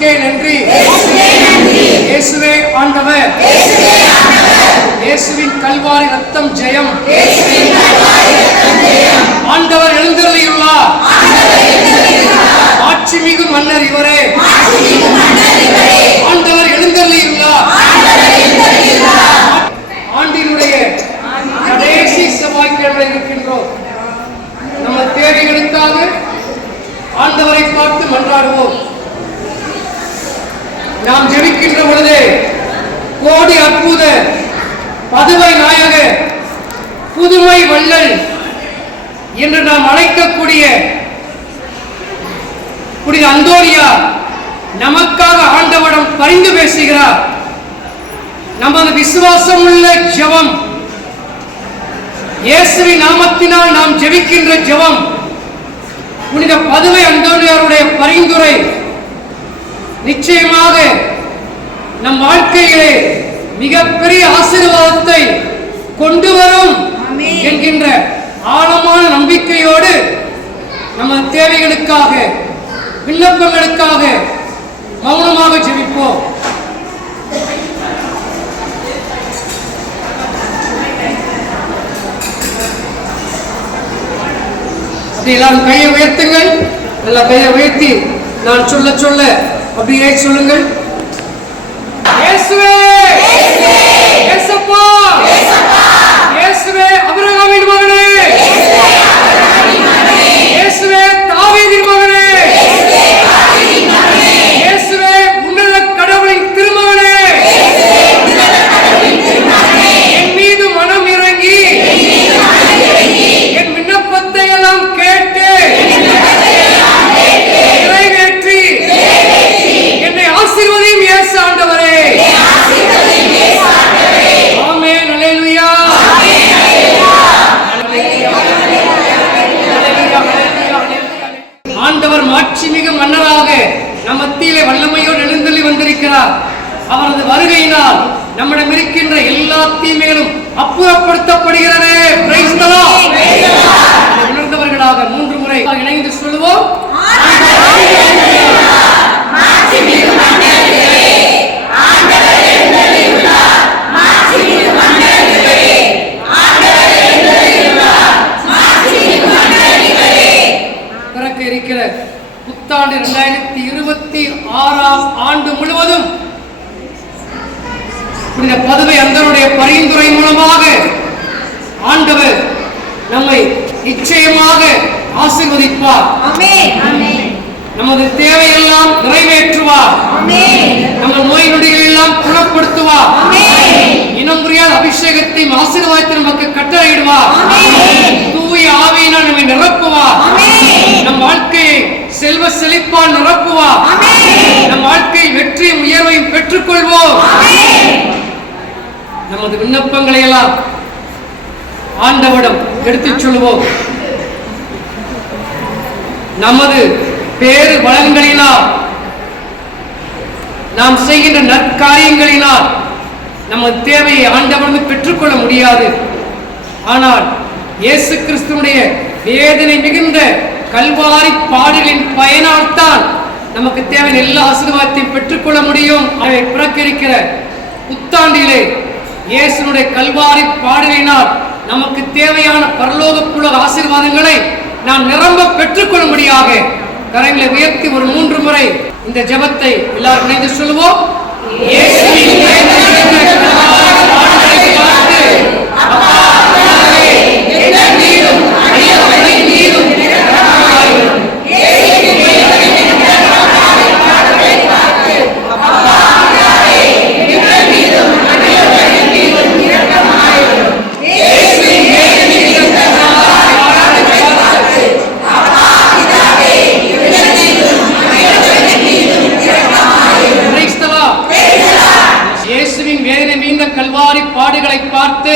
இயேசுக்கே நன்றி. இயேசுவே ஆண்டவர். இயேசுவின் கல்வாரி ரத்தம் ஜெயம். ஆண்டவர் எழுந்தருளியுள்ளார். ஆட்சி மிகு மன்னர் இவரே. ஆண்டவர் எழுந்தருளியுள்ளார். ஆண்டினுடைய கடைசி செவ்வாய்க்கிழமை இருக்கின்றோம். நம்ம தேவைகளுக்காக ஆண்டவரை பார்த்து மன்றாடுவோம். நாம் ஜெபிக்கின்ற பொழுது கோடி அற்புத பதுவை நாயக புதுமை வள்ளல் என்று நாம் அழைக்கக்கூடிய புனித அந்தோனியா நமக்காக ஆண்டவரிடம் பரிந்து பேசுகிறார். நமது விசுவாசம் உள்ள ஜெபம், இயேசுவின் நாமத்தினால் நாம் ஜெபிக்கின்ற ஜெபம், புனித பதுவை அந்தோனியாருடைய பரிந்துரை நிச்சயமாக நம் வாழ்க்கையிலே மிகப்பெரிய ஆசீர்வாதத்தை கொண்டு வரும் என்கின்ற ஆழமான நம்பிக்கையோடு நமது தேவைகளுக்காக விண்ணப்பங்களுக்காக மௌனமாக ஜெபிப்போம். எல்லாரும் கையை உயர்த்துங்கள். நல்ல கையை உயர்த்தி நான் சொல்ல சொல்ல அப்படியே சொல்லுங்கள். இயேசுவே, இயேசப்பா, இயேசுவே ஆபிரகாமின் மகனே, இயேசுவே தாவீதின் மகனே, இயேசுவே உன்னத கடவுளின் திருமகனே, என் மீது மனம் இறங்கி என் விண்ணப்பத்தை எல்லாம் கேட்டு நிறைவேற்றி என்னை ஆசீர்வதியும் இயேசு ஆண்டவரே. ஆமென். அல்லேலூயா. ஆண்டவர் மாட்சிமிகு மன்னராக நம் மத்தியிலே வல்லமையோடு எழுந்தருளி வந்திருக்கிறார். அவரது வருகையினால் நம்மிடம் இருக்கின்ற எல்லா தீமைகளும் அப்புறப்படுத்தப்படுகிறது. Praise the Lord. உணர்ந்தவர்களாக 3 முறை இணைந்து சொல்லுவோம். பிறக்க இருக்கிற புத்தாண்டு 2026 ஆண்டு முழுவதும் புனித பதுவை அந்தனுடைய பரிந்துரை மூலமாக ஆண்டவர் நம்மை நிச்சயமாக ஆசீர்வதிப்பார். நமது தேவையெல்லாம் நிறைவேற்றுவார். நம்ம நோய் நொடிகள் எல்லாம் குணப்படுத்துவார். இனம் புரியாத அபிஷேகத்தை ஆசீர்வாதத்தை நமக்கு கட்டளையிடுவார். தூய ஆவியினால் நம்மை நிரப்புவார். நம் வாழ்க்கையை செல்வ செழிப்பால் நிரப்புவார். நம் வாழ்க்கையை வெற்றியும் உயர்வையும் பெற்றுக்கொள்வோம். நமது விண்ணப்பங்களை எல்லாம் ஆண்டவரிடம் எடுத்துச் சொல்லுவோம். நமது பேரு பலன்களினால் நாம் செய்கின்ற நற்காரியங்களினால் நமது தேவையை ஆண்டவரிடம் பெற்றுக்கொள்ள முடியாது. ஆனால் இயேசு கிறிஸ்துவுடைய வேதனை மிகுந்த கல்வாரி பாடுகளின் பயனால் தான் நமக்கு தேவையான எல்லா ஆசீர்வாதத்தையும் பெற்றுக்கொள்ள முடியும். அதை பிறக்க இருக்கிற புத்தாண்டிலே இயேசுனுடைய கல்வாரி பாடுகளினால் நமக்கு தேவையான பரலோக புலக ஆசீர்வாதங்களை நாம் நிரம்ப பெற்றுக்கொள்ளும்படியாக கரங்களை உயர்த்தி ஒரு 3 முறை இந்த ஜெபத்தை எல்லாரும் இணைந்து சொல்லுவோம். இயேசுவின் பாடுகளை பார்த்து